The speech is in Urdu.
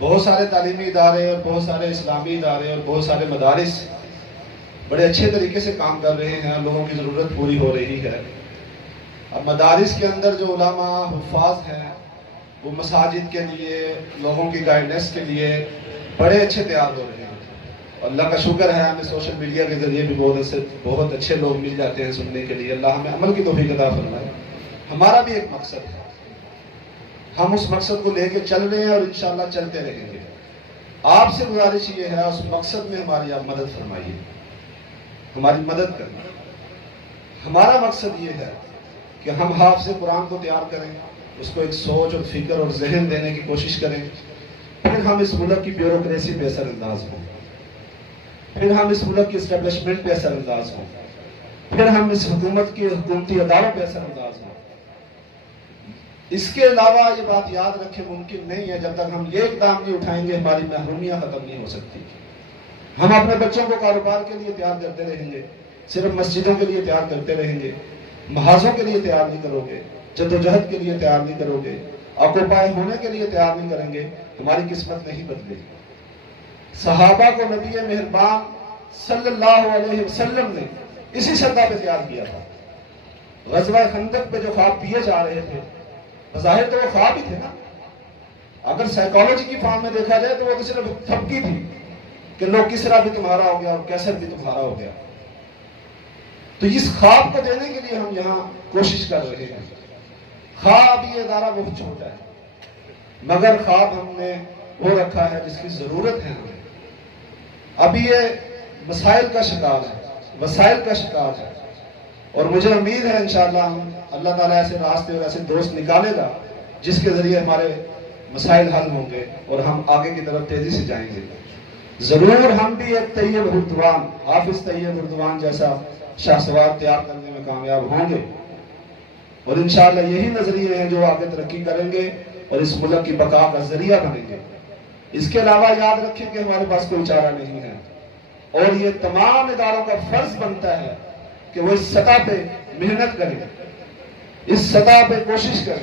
بہت سارے تعلیمی ادارے اور بہت سارے اسلامی ادارے اور بہت سارے مدارس بڑے اچھے طریقے سے کام کر رہے ہیں، لوگوں کی ضرورت پوری ہو رہی ہے۔ اب مدارس کے اندر جو علماء حفاظ ہیں وہ مساجد کے لیے، لوگوں کی گائیڈنس کے لیے بڑے اچھے تیار ہو رہے ہیں۔ اللہ کا شکر ہے، ہمیں سوشل میڈیا کے ذریعے بھی بہت اچھے لوگ مل جاتے ہیں سننے کے لیے۔ اللہ ہمیں عمل کی توفیق عطا فرمائے۔ ہمارا بھی ایک مقصد ہے، ہم اس مقصد کو لے کے چل رہے ہیں اور انشاءاللہ چلتے رہیں گے۔ آپ سے گزارش یہ ہے، اس مقصد میں ہماری آپ مدد فرمائیے، ہماری مدد کریں۔ ہمارا مقصد یہ ہے کہ ہم حافظ قرآن کو تیار کریں، اس کو ایک سوچ اور فکر اور ذہن دینے کی کوشش کریں، پھر ہم اس ملک کی بیوروکریسی پہ اثر انداز ہوں، پھر ہم اس ملک کی اسٹیبلشمنٹ پہ اثر انداز ہوں، پھر ہم اس حکومت کی حکومتی اداروں پہ اثر انداز ہوں۔ اس کے علاوہ یہ بات یاد رکھیں، ممکن نہیں ہے جب تک ہم یہ اقدام نہیں اٹھائیں گے ہماری محرومیاں ختم نہیں ہو سکتی۔ ہم اپنے بچوں کو کاروبار کے لیے تیار کرتے رہیں گے، صرف مسجدوں کے لیے تیار کرتے رہیں گے، محاذوں کے لیے تیار نہیں کرو گے، جدوجہد کے لیے تیار نہیں کرو گے، آکوپائے ہونے کے لیے تیار نہیں کریں گے، ہماری قسمت نہیں بدلے گی۔ صحابہ کو نبی مہربان صلی اللہ علیہ وسلم نے اسی سطح پہ تیار کیا تھا۔ غزوہ خندق پہ جو خواب پیے جا رہے تھے، بظاہر تو وہ خواب ہی تھے نا، اگر سائیکالوجی کی فارم میں دیکھا جائے تو وہ تو صرف تھپکی تھی کہ لو کسرا بھی تمہارا ہو گیا اور کیسر بھی تمہارا ہو گیا۔ تو اس خواب کو دینے کے لیے ہم یہاں کوشش کر رہے ہیں۔ خواب یہ ادارہ بہت چھوٹا ہے، مگر خواب ہم نے وہ رکھا ہے جس کی ضرورت ہے ہمیں۔ ابھی یہ مسائل کا شکار ہے، وسائل کا شکار ہے، اور مجھے امید ہے انشاءاللہ اللہ تعالیٰ ایسے راستے اور ایسے دوست نکالے گا جس کے ذریعے ہمارے مسائل حل ہوں گے اور ہم آگے کی طرف تیزی سے جائیں گے۔ ضرور ہم بھی ایک طیب اردوان، حافظ طیب اردوان جیسا شاہ سوار تیار کرنے میں کامیاب ہوں گے، اور انشاءاللہ یہی نظریے ہیں جو آگے ترقی کریں گے اور اس ملک کی بقا کا ذریعہ بنیں گے۔ اس کے علاوہ یاد رکھیں کہ ہمارے پاس کوئی چارہ نہیں ہے، اور یہ تمام اداروں کا فرض بنتا ہے کہ وہ اس سطح پہ محنت کریں، اس سطح پہ کوشش کریں۔